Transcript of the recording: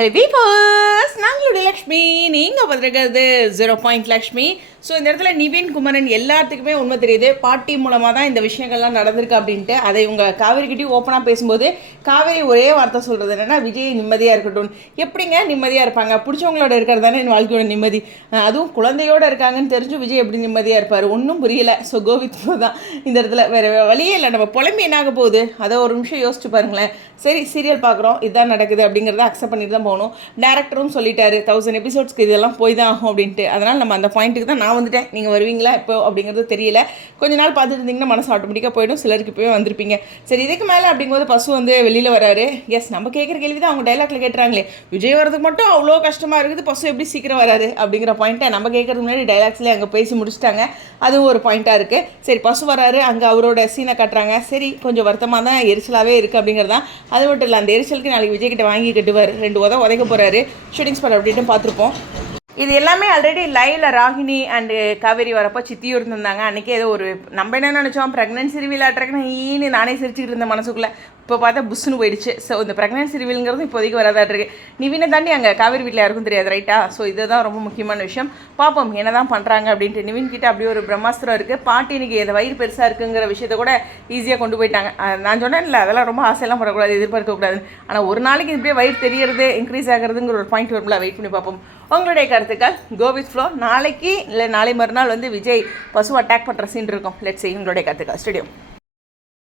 Hello வீபர்ஸ் நாங்களுடைய லக்ஷ்மி. நீங்கள் பார்த்துருக்கிறது ஜீரோ பாயிண்ட் லக்ஷ்மி ஸோ இந்த இடத்துல நிவின் குமரன் எல்லாத்துக்குமே உண்மை தெரியுது. பாட்டி மூலமாக தான் இந்த விஷயங்கள்லாம் நடந்திருக்கு அப்படின்ட்டு. அதை இவங்க காவேரிக்கிட்டையும் ஓப்பனாக பேசும்போது காவேரி ஒரே வார்த்தை சொல்கிறது என்னென்னா விஜய் நிம்மதியாக இருக்கட்டும். எப்படிங்க நிம்மதியாக இருப்பாங்க? பிடிச்சவங்களோட இருக்கிறது தானே என் வாழ்க்கையோட நிம்மதி. அதுவும் குழந்தையோட இருக்காங்கன்னு தெரிஞ்சு விஜய் எப்படி நிம்மதியாக இருப்பார்? ஒன்றும் புரியலை. ஸோ கோவித் தான் இந்த இடத்துல வேறு வழியே இல்லை. நம்ம புலம்பி என்னாக போகுது? அதை ஒரு நிமிஷம் யோசிச்சு பாருங்களேன். சரி சீரியல் பார்க்குறோம். இதுதான் நடக்குது அப்படிங்கிறத அக்செப்ட் பண்ணிட்டு தான் போகணும். டேரக்டரும் சொல்லிட்டாரு தௌசண்ட் எபிசோட்ஸ்க்கு இதெல்லாம் போய் தான் ஆகும் அப்படின்ட்டு. அதனால் நம்ம அந்த பாயிண்ட்டுக்கு தான் நான் வந்துட்டேன். நீங்கள் வருவீங்களா இப்போ அப்படிங்கிறது தெரியல. கொஞ்ச நாள் பார்த்துட்டு இருந்தீங்கன்னா மனசு ஆட்டோமேட்டிக்காக போயிடும். சிலருக்கு போய் வந்திருப்பீங்க. சரி இதுக்கு மேலே அப்படிங்கும்போது பசு வந்து வெளியில் வராரு. எஸ் நம்ம கேட்குற கேள்வி தான் அவங்க டைலாக்ல கேட்டுறாங்களே. விஜய் வரதுக்கு மட்டும் அவ்வளோ கஷ்டமாக இருக்குது. பசு எப்படி சீக்கிரம் வராரு அப்படிங்கிற பாயிண்ட்டை நம்ம கேட்கறதுக்கு முன்னாடி டைலாக்ஸ்லேயே அங்கே பேசி முடிச்சிட்டாங்க. அதுவும் ஒரு பாயிண்ட்டாக இருக்குது சரி பசு வராரு. அங்கே அவரோட சீனை காட்டுறாங்க. சரி கொஞ்சம் வருத்தமாக தான் எரிச்சலாகவே இருக்குது அப்படிங்கிறது தான் அது மட்டும் இல்லை அந்த எரிச்சலுக்கு நாளைக்கு விஜய் கிட்ட வாங்கி கட்டுவார். ரெண்டு தான் உதைக்க போகிறாரு ஷூட்டிங் ஸ்பாட் அப்படின்னு பார்த்துருப்போம். இது எல்லாமே ஆல்ரெடி லைவ்ல ராகினி அண்டு காவேரி வரப்போ சித்தியும் இருந்திருந்தாங்க. அன்றைக்கி ஏதோ ஒரு நம்ம என்ன நினச்சோம்? ப்ரெக்னென்சி ரிவீல் ஆட்டுறக்குன்னு ஈன்னு நானே சிரிச்சுக்கிட்டு இருந்த மனசுக்குள்ளே. இப்போ பார்த்தா புஷ்னு போயிடுச்சு. ஸோ இந்த ப்ரெக்னென்சி ரிவீலுங்கிறது இப்போதைக்கு வராதாட்ருக்கு நிவினை தாண்டி அங்கே காவேரி வீட்டில் யாருக்கும் தெரியாது ரைட்டா ஸோ இதுதான் ரொம்ப முக்கியமான விஷயம். பார்ப்போம் என்ன தான் பண்ணுறாங்க அப்படின்ட்டு. நிவின் கிட்ட அப்படியே ஒரு பிரம்மாஸ்திரம் இருக்குது பாட்டி இன்னைக்கு இந்த வயிறு பெருசாக இருக்குங்கிற விஷயத்த கூட ஈஸியாக கொண்டு போயிட்டாங்க. நான் சொன்னேன் இல்லை அதெல்லாம் ரொம்ப ஆசையெல்லாம் படக்கூடாது எதிர்பார்க்கக்கூடாது ஆனால் ஒரு நாளைக்கு இப்படியே வயிறு தெரியறது இன்க்ரீஸ் ஆகிறதுங்கிற ஒரு பாயிண்ட் வரும்ல. வெயிட் பண்ணி பார்ப்போம் உங்களுடைய கருத்துக்கள். கோவித் ஃப்ளோ நாளைக்கு இல்லை நாளை மறுநாள் வந்து விஜய் பசு அட்டாக் பண்ணுற சீன் இருக்கும். லெட்ஸ் உங்களுடைய கருத்துக்கள். ஸ்டேடியம்